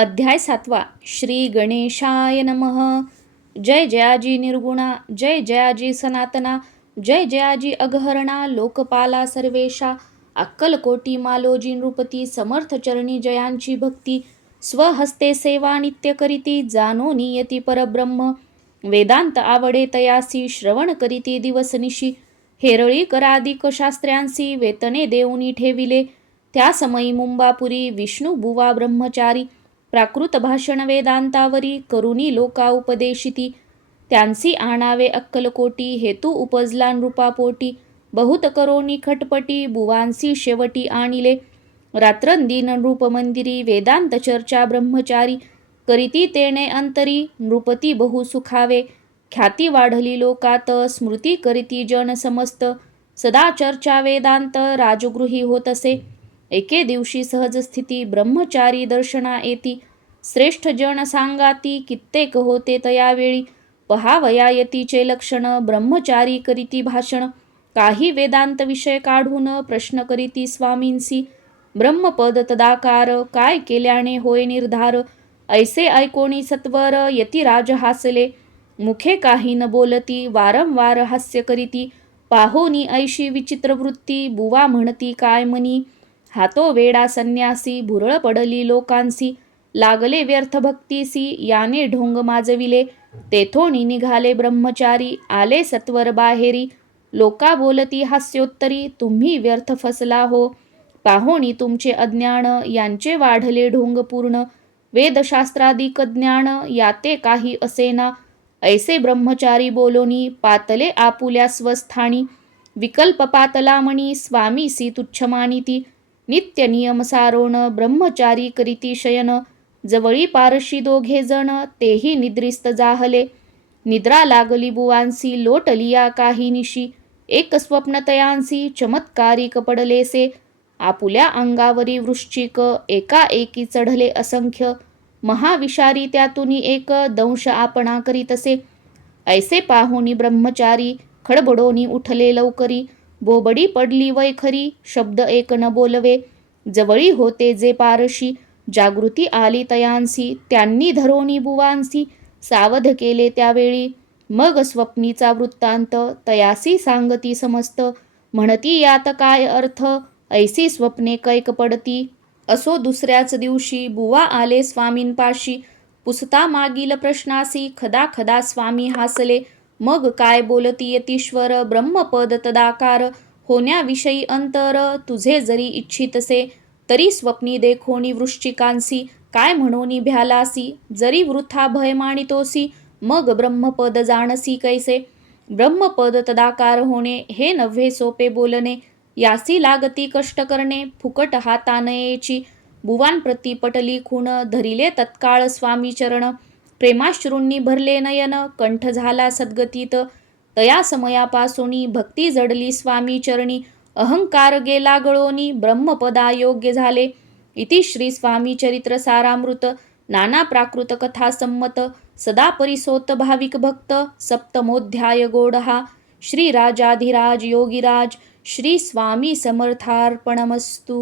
अध्याय 7 श्री गणेशाय नमः. जय जयाजी निर्गुणा, जय जयाजी सनातना, जय जयाजी अघहरणा, लोकपाला सर्वेशा. अक्कलकोटी मालोजी नृपती, समर्थ चरणी जयांची भक्ती. स्वहस्ते सेवा नित्य करीती, जाणो नियती परब्रह्म. वेदांत आवडे तयासी, श्रवण करीती दिवसनिशी. हेरळी कराधिक शास्त्र्यांसी, वेतने देऊनी ठेविले. त्या समयी मुंबापुरी विष्णू बुवा ब्रह्मचारी. प्राकृत भाषण वेदांतावरी, करुणी लोका उपदेशिती. त्यांसी आणावे अक्कलकोटी, हेतू उपजला नृपापोटी. बहुत करोनी खटपटी, बुवांसी शेवटी आणिले. रात्रंदिन नृपमंदिरी, वेदांत चर्चा ब्रह्मचारी. करीती तेणे अंतरी, नृपती बहु सुखावे. ख्याती वाढली लोकात, स्मृती करीती जन समस्त. सदा चर्चा वेदांत, राजगृही होतसे. एके दिवशी सहज स्थिती, ब्रह्मचारी दर्शना येती. श्रेष्ठ जन सांगाती, कित्येक होते तयावेळी. पहावया यतीचे लक्षण, ब्रह्मचारी करीती भाषण. काही वेदांत विषय काढून, प्रश्न करीती स्वामींसी. ब्रह्मपद तदाकार, काय केल्याने होय निर्धार. ऐसे ऐकोणी सत्वर, यतिराज हासले. मुखे काही न बोलती, वारंवार हास्य करीती. पाहोनी ऐशी विचित्र वृत्ती, बुवा म्हणती काय मनी. हातो वेडा संन्यासी, भुरळ पडली लोकांसी. लागले व्यर्थ भक्तीसी, याने ढोंग माजविले. तेथोनी निघाले ब्रह्मचारी, आले सत्वर बाहेरी. लोका बोलती हास्योत्तरी, तुम्ही व्यर्थ फसला हो. पाहोनी तुमचे अज्ञान, यांचे वाढले ढोंग पूर्ण. वेदशास्त्राधिक ज्ञान, याते काही असेना. ऐसे ब्रह्मचारी बोलोनी, पातले आपुल्या स्वस्थानी. विकल्प पातला मणी, स्वामीसी तुच्छ मानिती. नित्य नियम सारोण, ब्रह्मचारी करीती शयन. जवळी पारशी दोघे जण, तेही निद्रिस्त जाहले. निद्रा लागली बुवांसी, लोटलिया काही निशी. एक स्वप्न तयांसी, चमत्कारिक पडलेसे. आपुल्या अंगावरी वृश्चिक, एकाएकी चढले असंख्य. महाविषारी त्यातून एक, दंश आपणा करीतसे. ऐसे पाहुनी ब्रह्मचारी, खडबडोनी उठले लवकरी. बोबडी पडली वैखरी, शब्द एक न बोलवे. जवळी होते जे पारशी, जागृती आली तयांसी. त्यांनी धरोनी बुवांसी, सावध केले त्यावेळी. मग स्वप्नीचा वृत्तांत, तयासी सांगती समस्त. म्हणती यात काय अर्थ, ऐसी स्वप्ने कैक पडती. असो दुसऱ्याच दिवशी, बुवा आले स्वामींपाशी. पुसता मागील प्रश्नासी, खदा खदा स्वामी हासले. मग काय बोलती यतीश्वर, ब्रह्मपद तदाकार. होण्याविषयी अंतर, तुझे जरी इच्छितसे. तरी स्वप्नी देखोनी वृश्चिकांसी, काय म्हणोनी भ्यालासी. जरी वृथा भय मानितोसी, मग ब्रह्मपद जाणसी कैसे. ब्रह्मपद तदाकार होणे, हे नव्हे सोपे बोलणे. यासी लागती कष्ट करणे, फुकट हातानयेची. बुवांप्रती पटली खूण, धरिले तत्काळ स्वामी चरण. प्रेमाश्रूंनी भरले नयन, कंठ झाला सद्गतीत. तया समयापासोनी, भक्ती जडली स्वामी चरणी. अहंकार गेला गळोनी, ब्रह्मपदा योग्य झाले. इति श्री स्वामी चरित्र सारामृत. नाना प्राकृत कथा संमत. सदा परिसोत भाविक भक्त. सप्तमोध्याय गोडहा. श्री राजाधिराज योगीराज, श्री स्वामी समर्थार्पणमस्तु.